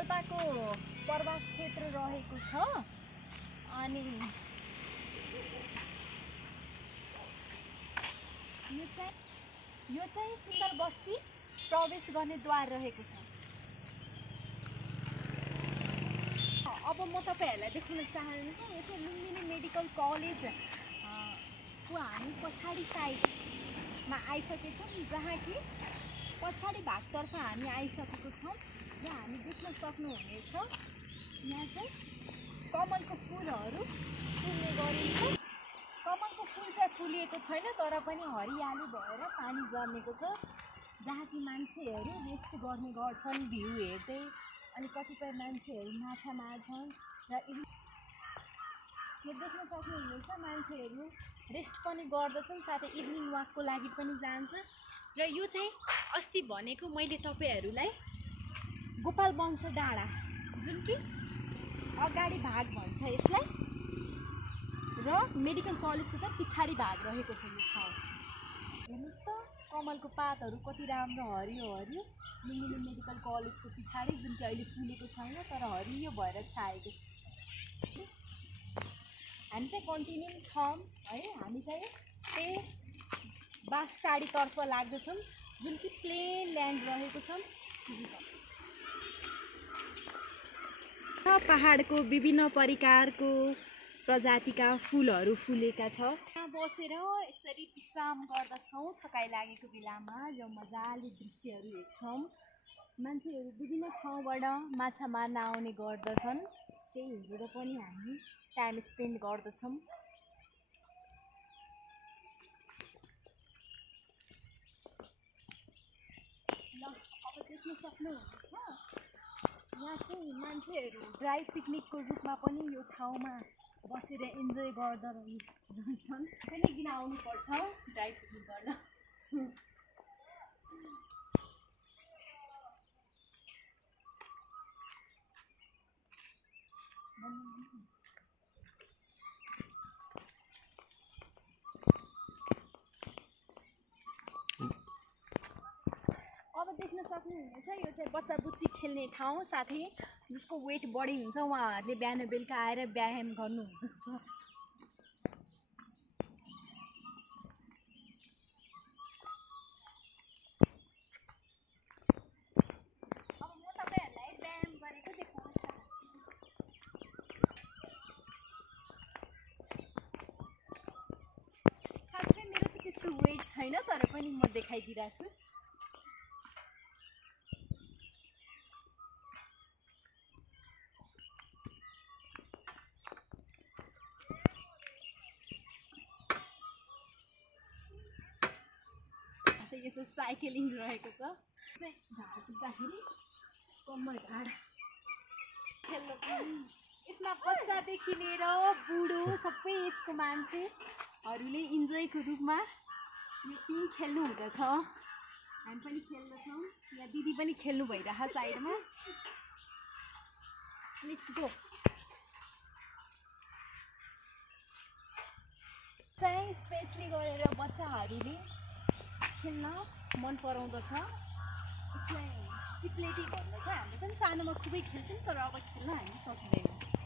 पाल्पाको प्रवास क्षेत्र रहेको छ। अनि यो चाहिँ सुन्दर बस्ती प्रवेश गर्ने द्वार रहेको छ। अब म तपाईहरुलाई देखाउन चाहन्छु यो चाहिँ लुम्बिनी मेडिकल कलेज को हामी पछाडी साइडमा आइसकेका छौं, जहाँ कि पछाडी भागतर्फ हामी आइसकेको छौं। यहाँ हामी देख्न सक्नुहुनेछ यहाँ चाहिँ कमलको फूलहरू फुल्ने गरिन्छ। कमलको फूल चाहिँ फुलिएको छैन, तर पनि हरियाली भएर पानी जमेको छ, जहाँ कि मान्छेहरू रेस्ट गर्ने गर्छन् भ्यू हेर्दै। अनि कतिपय मान्छेहरू माछा मार्छन् र यो देख्न सक्नुहुनेछ मान्छेहरू रेस्ट पनि गर्दछन्, साथै इभिनिङ वाकको लागि पनि जान्छ। र यो चाहिँ अस्ति भनेको मैले तपाईहरुलाई गोपाल वंश डाँडा, जुन कि अगाडि भाग भन्छ यसलाई, र मेडिकल कलेजको चाहिँ पछाडी भाग रहेको छ यो ठाउँ। हेर्नुस् त कमलको पातहरू कति राम्रो हरियो हरियो लुम्बिनी मेडिकल कलेजको पछाडी, जुन कि अहिले फुलेको छैन तर हरियो भएर छाएको छ। हामी चाहिँ कन्टिन्यू छौँ है, हामी चाहिँ त्यही बासटाडीतर्फ लाग्दछौँ, जुन कि प्लेन ल्यान्ड रहेको छ। पहाडको विभिन्न प्रकारको प्रजातिका फुलहरू फुलेका छ। यहाँ बसेर यसरी विश्राम गर्दछौँ थकाइ लागेको बेलामा, र मजाले दृश्यहरू हेर्छौँ। मान्छेहरू विभिन्न ठाउँबाट माछा मार्न आउने गर्दछन्, त्यही हेरेर पनि हामी टाइम स्पेन्ड गर्दछौँ। ल अब देख्न सक्नुहुन्छ यहाँ चाहिँ मान्छेहरू ड्राई पिकनिकको रूपमा पनि यो ठाउँमा बसेर इन्जोय गर्दा रहन्छन्। पनि किन आउनुपर्छ ड्राई पिकनिक गर्न। अब देख्न सक्नुहुनेछ यो चाहिँ बच्चा बुच्ची खेल्ने ठाउँ, साथै जसको वेट बढी हुन्छ उहाँहरूले बिहान बेलुका आएर व्यायाम गर्नुहुन्छ। अब म तपाईहरुलाई व्यायाम गरेको देखाउन चाहन्छु। खासै मेरो त त्यस्तो वेट छैन, तर पनि म देखाइदिरहेछु। यो चाहिँ साइक्लिङ रहेको छ। ढाड पुग्दाखेरि कम्मर ढाड खेल्दछन्। यसमा बच्चादेखि लिएर बुढो सबै एजको मान्छेहरूले इन्जोयको रूपमा यो पिङ खेल्नु हुँदछ। हामी पनि खेल्दछौँ। यहाँ दिदी पनि खेल्नु भइरहेको साइडमा। Let's go. चाहिँ स्पेसली गरेर बच्चाहरूले खेल्न मन पराउँदछ। यसलाई चिप्लेटी भन्दछ। हामी पनि सानोमा खुबै खेल्थ्यौँ, तर अब खेल्न हामी सक्दैनौँ।